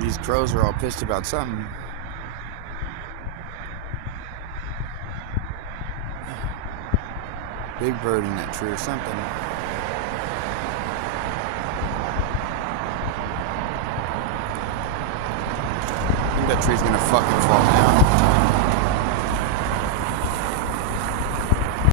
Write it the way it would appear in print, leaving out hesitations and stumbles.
These crows are all pissed about something. Big bird in that tree or something. I think that tree's gonna fucking fall down.